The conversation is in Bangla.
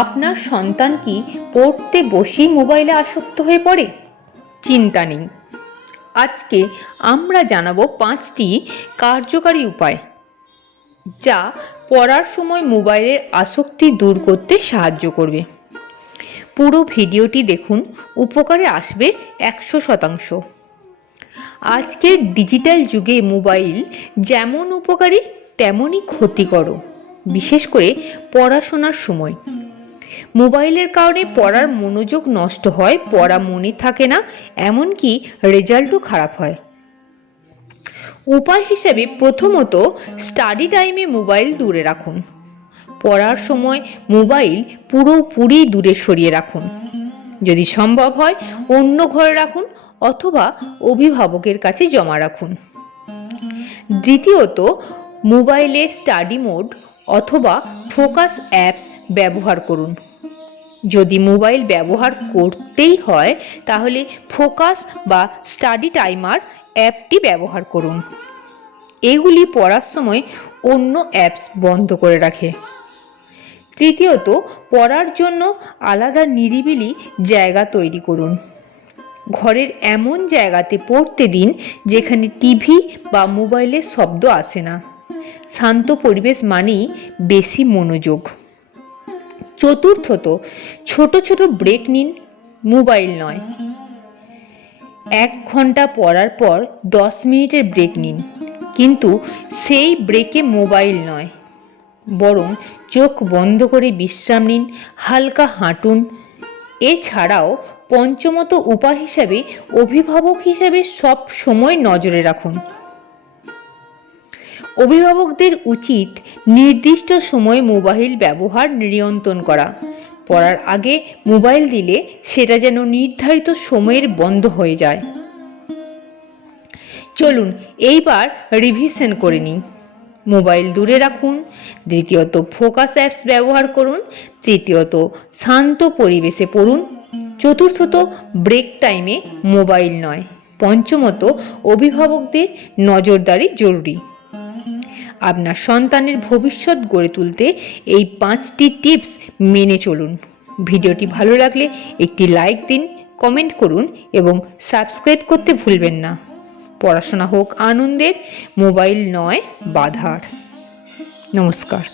আপনার সন্তান কি পড়তে বসেই মোবাইলে আসক্ত হয়ে পড়ে? চিন্তা নেই, আজকে আমরা জানাবো 5টি কার্যকারী উপায় যা পড়ার সময় মোবাইলের আসক্তি দূর করতে সাহায্য করবে। পুরো ভিডিওটি দেখুন, উপকারে আসবে 100%। আজকের ডিজিটাল যুগে মোবাইল যেমন উপকারী তেমনই ক্ষতিকরও, বিশেষ করে পড়াশোনার সময়। মোবাইলের কারণে পড়ার মনোযোগ নষ্ট হয়, পড়া মনে থাকে না, এমনকি রেজাল্টও খারাপ হয়। উপায় হিসেবে প্রথমত স্টাডি টাইমে মোবাইল দূরে রাখুন। পড়ার সময় মোবাইল পুরোপুরি দূরে সরিয়ে রাখুন। যদি সম্ভব হয় অন্য ঘরে রাখুন অথবা অভিভাবকের কাছে জমা রাখুন। দ্বিতীয়ত মোবাইলে স্টাডি মোড অথবা ফোকাস অ্যাপস ব্যবহার করুন। যদি মোবাইল ব্যবহার করতেই হয় তাহলে ফোকাস বা স্টাডি টাইমার অ্যাপটি ব্যবহার করুন। এগুলি পড়ার সময় অন্য অ্যাপস বন্ধ করে রাখে। তৃতীয়ত পড়ার জন্য আলাদা নিরিবিলি জায়গা তৈরি করুন। ঘরের এমন জায়গাতে পড়তে দিন যেখানে টিভি বা মোবাইলের শব্দ আসে না। শান্ত পরিবেশ মানেই বেশি মনোযোগ। চতুর্থত ছোট ছোট ব্রেক নিন, মোবাইল নয়। 1 ঘন্টা পড়ার পর 10 মিনিটের ব্রেক নিন, কিন্তু সেই ব্রেকে মোবাইল নয়, বরং চোখ বন্ধ করে বিশ্রাম নিন, হালকা হাঁটুন। এছাড়াও পঞ্চমত উপায় হিসাবে অভিভাবক হিসাবে সব সময় নজরে রাখুন। অভিভাবকদের উচিত নির্দিষ্ট সময়ে মোবাইল ব্যবহার নিয়ন্ত্রণ করা। পড়ার আগে মোবাইল দিলে সেটা যেন নির্ধারিত সময়ের বন্ধ হয়ে যায়। চলুন এইবার রিভিশন করে নিই। মোবাইল দূরে রাখুন। দ্বিতীয়ত ফোকাস অ্যাপস ব্যবহার করুন। তৃতীয়ত শান্ত পরিবেশে পড়ুন। চতুর্থত ব্রেক টাইমে মোবাইল নয়। পঞ্চমত অভিভাবকদের নজরদারি জরুরি। আপনার সন্তানের ভবিষ্যৎ গড়ে তুলতে এই 5টি টিপস মেনে চলুন। ভিডিওটি ভালো লাগলে একটি লাইক দিন, কমেন্ট করুন এবং সাবস্ক্রাইব করতে ভুলবেন না। পড়াশোনা হোক আনন্দের, মোবাইল নয় বাধার। নমস্কার।